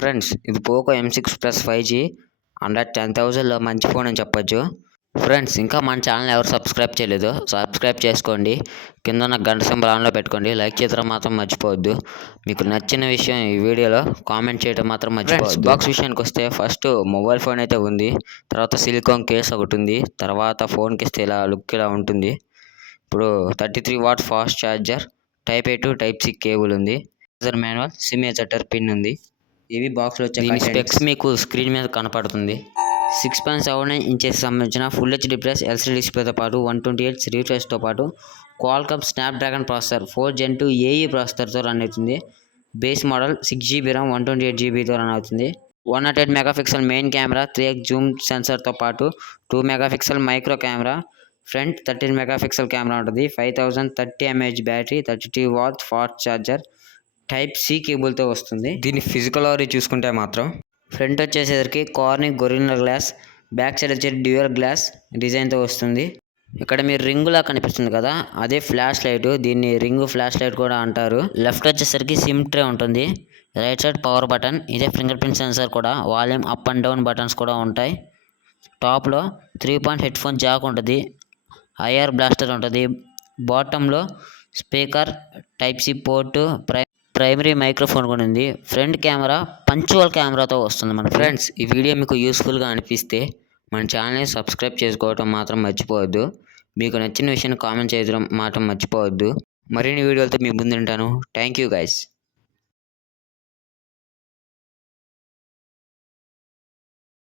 Friends, ఇది Poco M6 plus 5G under 10,000లో మంచి phone అని చెప్పొచ్చు. ఫ్రెండ్స్, ఇంకా మన ఛానల్ ఎవరు సబ్స్క్రైబ్ చేయలేదు, సబ్స్క్రైబ్ చేసుకోండి. కింద ఉన్న గంట సింబల్ ఆన్లో పెట్టుకోండి. లైక్ చేయడం మాత్రం మర్చిపోవద్దు. మీకు నచ్చిన విషయం ఈ వీడియోలో కామెంట్ చేయడం మాత్రం మర్చిపోవద్దు. బాక్స్ విషయానికి వస్తే ఫస్ట్ మొబైల్ ఫోన్ అయితే ఉంది, తర్వాత సిలికాన్ కేస్ ఒకటి ఉంది, తర్వాత ఫోన్కి ఇస్తే ఇలా లుక్ ఇలా ఉంటుంది. ఇప్పుడు 33 watt fast charger, Type-A to Type-C cable ఉంది, user manual, SIM ejector pin ఉంది. ఇవి బాక్స్లో వచ్చే దీని స్పెక్స్ మీకు స్క్రీన్ మీద కనపడుతుంది. 6.79 ఇంచెస్ సంబంధించిన ఫుల్ హెచ్డీ ప్లస్ ఎల్సీడీ డిస్ప్లేతో పాటు 128 రిఫ్రెష్తో పాటు Qualcomm Snapdragon processor 4 Gen 2 AE ప్రాసెసర్తో రన్ అవుతుంది. బేస్ మోడల్ 6GB RAM 128GBతో రన్ అవుతుంది. 108 megapixel main camera, 3x zoom సెన్సర్తో పాటు 2 megapixel micro camera, front 13 megapixel camera ఉంటుంది. 5030 mAh battery, 32 watt fast charger, Type-C కేబుల్తో వస్తుంది. దీని ఫిజికల్ ఓవరీ చూసుకుంటే మాత్రం ఫ్రంట్ వచ్చేసరికి Corning Gorilla glass, back side వచ్చే డ్యూయల్ గ్లాస్ డిజైన్తో వస్తుంది. ఇక్కడ మీరు రింగులా కనిపిస్తుంది కదా, అదే ఫ్లాష్ లైట్. దీన్ని రింగ్ ఫ్లాష్ లైట్ కూడా అంటారు. లెఫ్ట్ వచ్చేసరికి సిమ్ ట్రే ఉంటుంది. రైట్ సైడ్ పవర్ బటన్, ఇదే ఫింగర్ ప్రింట్ సెన్సార్ కూడా, volume up and down buttons కూడా ఉంటాయి. టాప్లో 3 పాయింట్ హెడ్ ఫోన్ జాక్ ఉంటుంది, ఐఆర్ బ్లాస్టర్ ఉంటుంది. బాటంలో speaker, Type-C port, primary microphone కూడా ఉంది. ఫ్రంట్ కెమెరా పంచువల్ కెమెరాతో వస్తుంది మన ఫ్రెండ్స్. ఈ వీడియో మీకు యూస్ఫుల్గా అనిపిస్తే మన ఛానల్ని సబ్స్క్రైబ్ చేసుకోవడం మాత్రం మర్చిపోవద్దు. మీకు నచ్చిన విషయాన్ని కామెంట్ చేయడం మాత్రం మర్చిపోవద్దు. మరిన్ని వీడియోలతో మీ ముందు ఉంటాను. Thank you guys.